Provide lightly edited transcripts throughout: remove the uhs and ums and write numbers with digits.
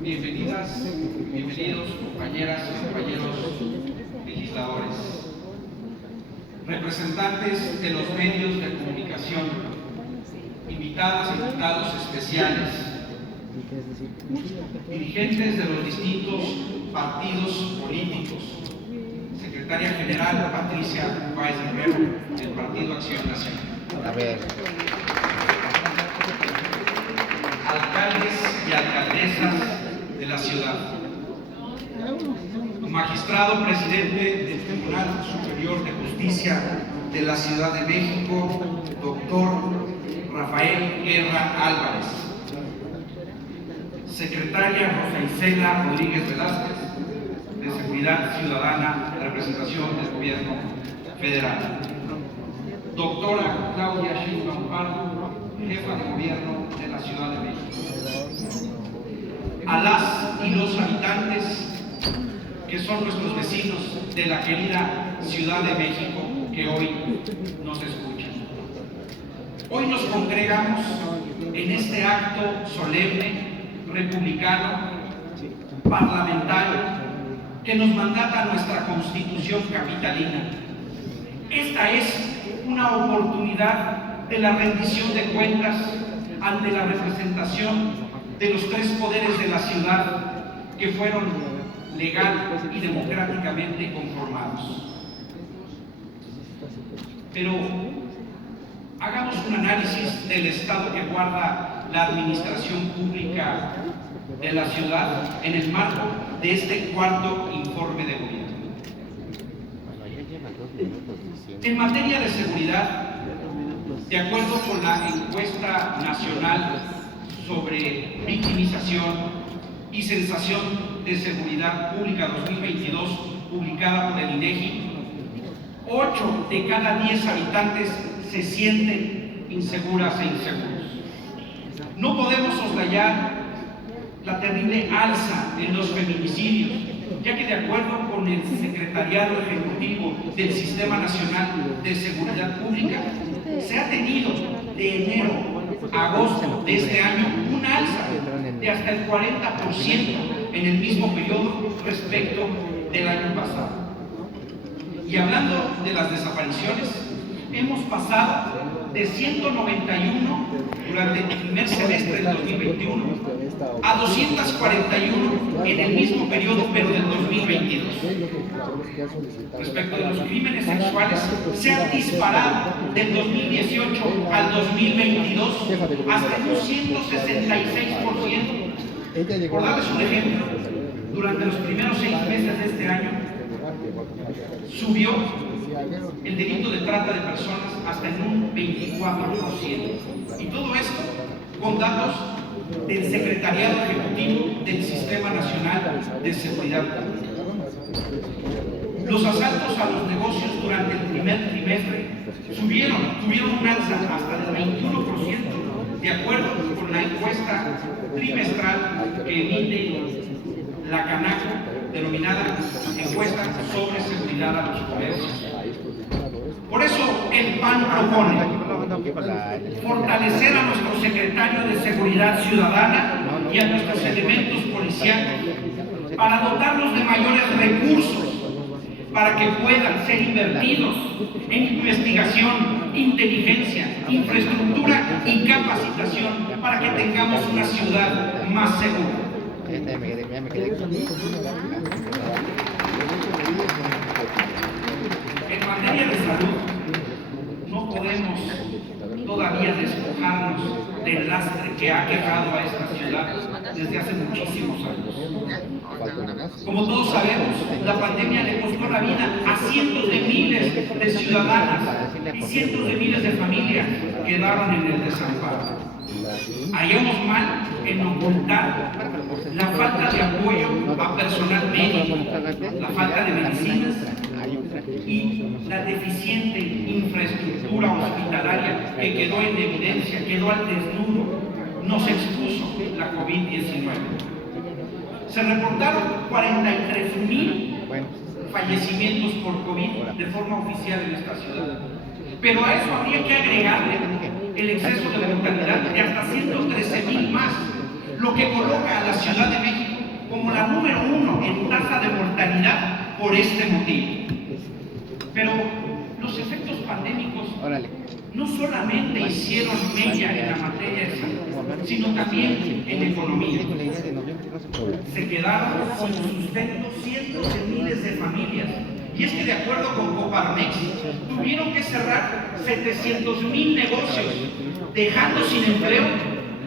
Bienvenidas, bienvenidos compañeras y compañeros legisladores, representantes de los medios de comunicación, invitadas e invitados especiales, dirigentes de los distintos partidos políticos, secretaria general Patricia Páez Rivero, del Partido Acción Nacional. Alcaldes y alcaldesas de la ciudad, magistrado presidente del Tribunal Superior de Justicia de la Ciudad de México, doctor Rafael Guerra Álvarez, secretaria Rosa Isela Rodríguez Velázquez, de Seguridad Ciudadana de Representación del Gobierno Federal, doctora Claudia Sheinbaum Pardo, jefa de Gobierno de la Ciudad de México, a las y los habitantes que son nuestros vecinos de la querida Ciudad de México que hoy nos escuchan. Hoy nos congregamos en este acto solemne, republicano, parlamentario, que nos mandata nuestra Constitución capitalina. Esta es una oportunidad de la rendición de cuentas ante la representación de los tres poderes de la ciudad que fueron legal y democráticamente conformados. Pero hagamos un análisis del estado que guarda la administración pública de la ciudad en el marco de este cuarto informe de gobierno. En materia de seguridad, de acuerdo con la encuesta nacional sobre victimización y sensación de seguridad pública 2022, publicada por el INEGI, 8 de cada 10 habitantes se sienten inseguras e inseguros. No podemos soslayar la terrible alza en los feminicidios, ya que de acuerdo con el Secretariado Ejecutivo del Sistema Nacional de Seguridad Pública, se ha tenido de enero a agosto de este año un alza de hasta el 40% en el mismo periodo respecto del año pasado. Y hablando de las desapariciones, hemos pasado de 191 durante el primer semestre del 2021 a 241 en el mismo periodo, pero del 2022. Respecto de los crímenes sexuales, se han disparado del 2018 al 2022 hasta un 166%. Por darles un ejemplo, durante los primeros 6 meses de este año, subió el delito de trata de personas hasta en un 24%. Y todo esto con datos del Secretariado Ejecutivo del Sistema Nacional de Seguridad Pública. Los asaltos a los negocios durante el primer trimestre tuvieron un alza hasta del 21%, de acuerdo con la encuesta trimestral que emite la Canaco, denominada Encuesta sobre Seguridad a los Comercios. Por eso el PAN propone fortalecer a nuestro secretario de Seguridad Ciudadana y a nuestros elementos policiales para dotarlos de mayores recursos para que puedan ser invertidos en investigación, inteligencia, infraestructura y capacitación para que tengamos una ciudad más segura. En materia de salud, no podemos todavía despojarnos del lastre que ha quejado a esta ciudad desde hace muchísimos años. Como todos sabemos, la pandemia le costó la vida a cientos de miles de ciudadanas y cientos de miles de familias quedaron en el desamparo. Haríamos mal en ocultar la falta de apoyo a personal médico, la falta de medicinas y la deficiente infraestructura hospitalaria que quedó en evidencia, quedó al desnudo, nos expuso la COVID-19. Se reportaron 43,000 fallecimientos por COVID de forma oficial en esta ciudad. Pero a eso habría que agregarle el exceso de mortalidad de hasta 113,000 más, lo que coloca a la Ciudad de México como la número 1 en tasa de mortalidad por este motivo. Pero los efectos pandémicos no solamente hicieron mella en la materia de salud, sino también en economía. Se quedaron sin sustento cientos de miles de familias. Y es que de acuerdo con Coparmex, tuvieron que cerrar 700,000 negocios, dejando sin empleo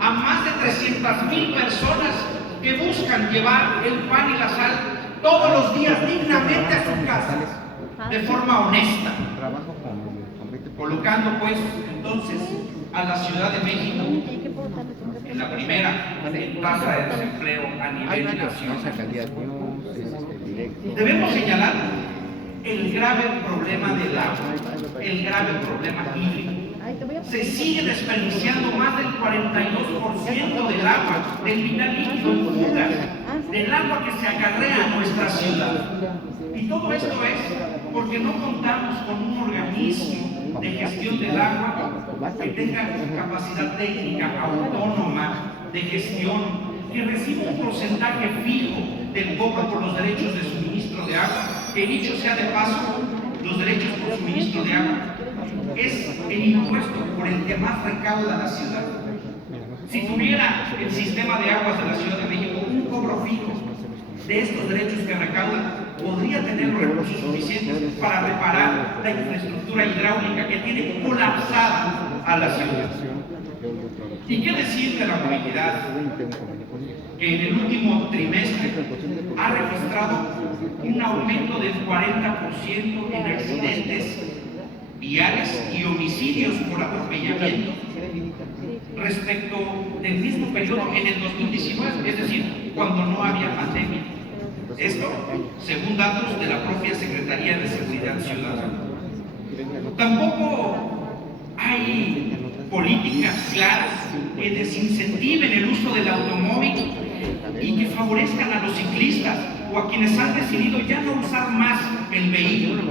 a más de 300,000 personas que buscan llevar el pan y la sal todos los días dignamente a su casa, de forma honesta, colocando pues entonces a la Ciudad de México en la primera en tasa de desempleo a nivel nacional. Debemos señalar el grave problema del agua, el grave problema hídrico. Se sigue desperdiciando más del 42% del agua, del vital líquido en fugas, del agua que se acarrea a nuestra ciudad. Y todo esto es porque no contamos con un organismo de gestión del agua que tenga capacidad técnica autónoma de gestión, que reciba un porcentaje fijo del cobro por los derechos de suministro de agua, que dicho sea de paso, los derechos por suministro de agua es el impuesto por el que más recauda la ciudad. Si tuviera el sistema de aguas de la Ciudad de México un cobro fijo de estos derechos que recauda, podría tener los recursos suficientes para reparar la infraestructura hidráulica que tiene colapsada a la ciudad. ¿Y qué decir de la movilidad? Que en el último trimestre ha registrado un aumento del 40% en accidentes viales y homicidios por atropellamiento respecto del mismo periodo en el 2019, es decir, cuando no había pandemia. Esto según datos de la propia Secretaría de Seguridad Ciudadana. Tampoco hay políticas claras que desincentiven el uso del automóvil y que favorezcan a los ciclistas o a quienes han decidido ya no usar más el vehículo.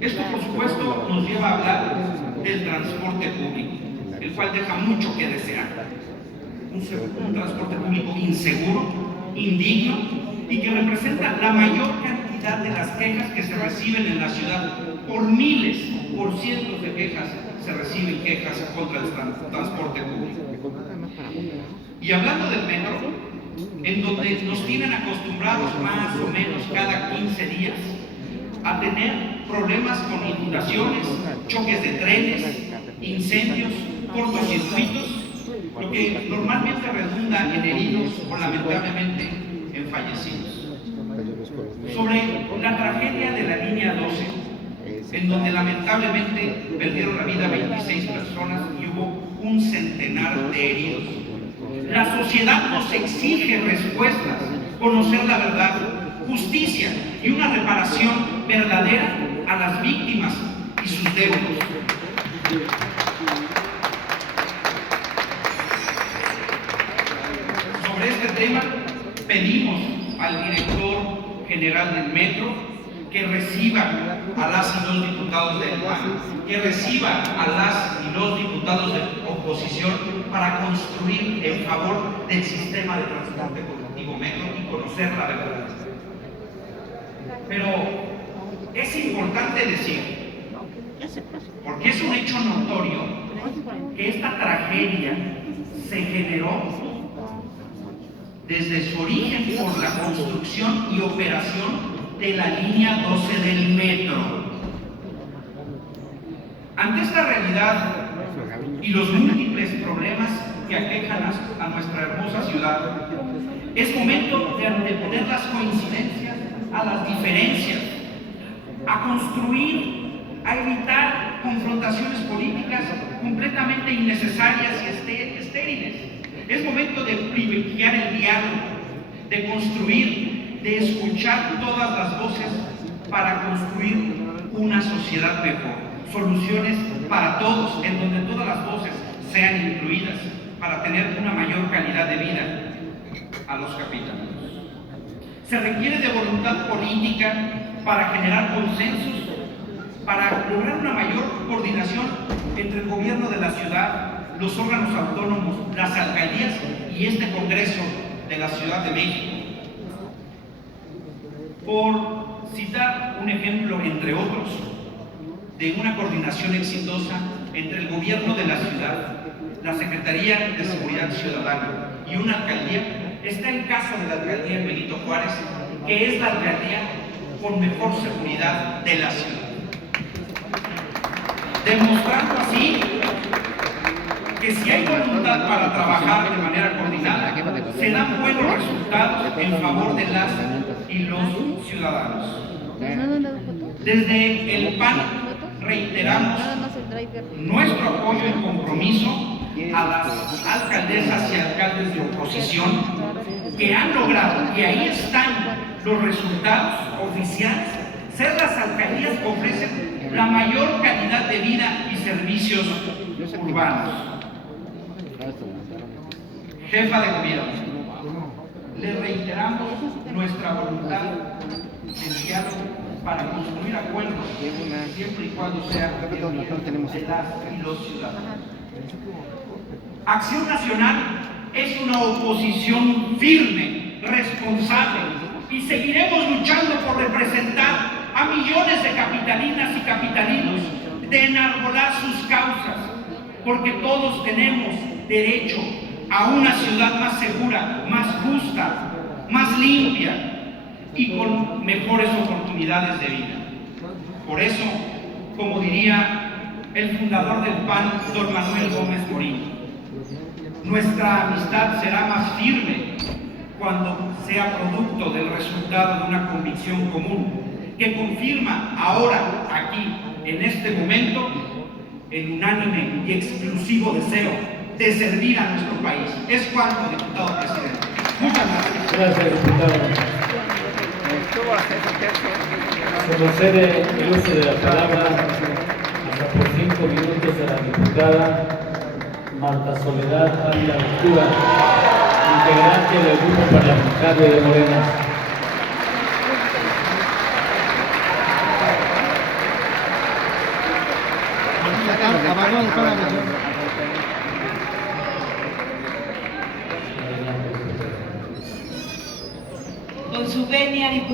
Esto, por supuesto, nos lleva a hablar del transporte público, el cual deja mucho que desear. Un transporte público inseguro, indigno y que representa la mayor cantidad de las quejas que se reciben en la ciudad. Por miles, por cientos de quejas se reciben quejas contra el transporte público. Y hablando del metro, en donde nos tienen acostumbrados más o menos cada 15 días a tener problemas con inundaciones, choques de trenes, incendios, cortocircuitos, lo que normalmente redunda en heridos o lamentablemente en fallecidos. Sobre la tragedia de la línea 12, en donde lamentablemente perdieron la vida 26 personas y hubo un centenar de heridos. La sociedad nos exige respuestas, conocer la verdad, justicia y una reparación verdadera a las víctimas y sus deudos. Sobre este tema pedimos al director general del metro que reciba a las y los diputados del PAN, que reciba a las y los diputados de oposición para construir en favor del sistema de transporte colectivo metro y conocer la verdad. Pero es importante decir, porque es un hecho notorio, que esta tragedia se generó desde su origen por la construcción y operación de la línea 12 del metro. Ante esta realidad y los múltiples problemas que aquejan a nuestra hermosa ciudad, es momento de anteponer las coincidencias a las diferencias, a construir, a evitar confrontaciones políticas completamente innecesarias y estériles. Es momento de privilegiar el diálogo, de construir, de escuchar todas las voces para construir una sociedad mejor, soluciones para todos, en donde todas las voces sean incluidas para tener una mayor calidad de vida a los capitalinos. Se requiere de voluntad política para generar consensos para lograr una mayor coordinación entre el gobierno de la ciudad, los órganos autónomos, las alcaldías y este Congreso de la Ciudad de México. Por citar un ejemplo, entre otros, de una coordinación exitosa entre el gobierno de la ciudad, la Secretaría de Seguridad Ciudadana y una alcaldía, está el caso de la alcaldía Benito Juárez, que es la alcaldía con mejor seguridad de la ciudad. Demostrando así que si hay voluntad para trabajar de manera coordinada, se dan buenos resultados en favor de las y los ciudadanos. Desde el PAN reiteramos nuestro apoyo y compromiso a las alcaldesas y alcaldes de oposición que han logrado, y ahí están los resultados oficiales, ser las alcaldías que ofrecen la mayor calidad de vida y servicios urbanos. Jefa de gobierno, le reiteramos nuestra voluntad de diálogo para construir acuerdos, siempre y cuando sea de las y los ciudadanos. Acción Nacional es una oposición firme, responsable, y seguiremos luchando por representar a millones de capitalinas y capitalinos, de enarbolar sus causas, porque todos tenemos derecho a una ciudad más segura, más justa, más limpia y con mejores oportunidades de vida. Por eso, como diría el fundador del PAN, don Manuel Gómez Morín, nuestra amistad será más firme cuando sea producto del resultado de una convicción común que confirma ahora, aquí, en este momento, el unánime y exclusivo deseo de servir a nuestro país. Es cuanto, diputado presidente. Muchas gracias. Gracias, diputado. Se procede el uso de la palabra hasta por 5 minutos a la diputada Marta Soledad Ávila Ventura, integrante del Grupo Parlamentario de Morena. Con su venia, diputado.